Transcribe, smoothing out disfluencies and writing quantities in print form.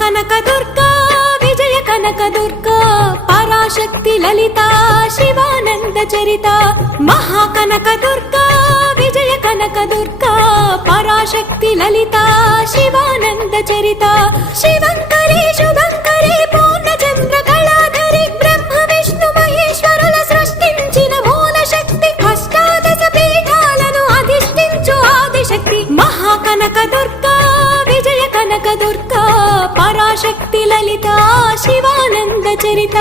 మహాకనక దుర్గా విజయ కనక దుర్గా పరాశక్తి లలిత శివానంద చరిత మహాకనక దుర్గా విజయ కనక దుర్గా పరాశక్తి లలిత శివానంద చరిత శివంకరి శుభంకరి పూర్ణచంద్ర కళాధరి బ్రహ్మ విష్ణు మహేశ్వరుల సృష్టించిన మూల శక్తి అష్టాదశ పీఠాలను అధిష్ఠించు ఆదిశక్తి మహాకనక దుర్గా విజయ కనక దుర్గా పరాశక్తి లలిత శివానంద చరిత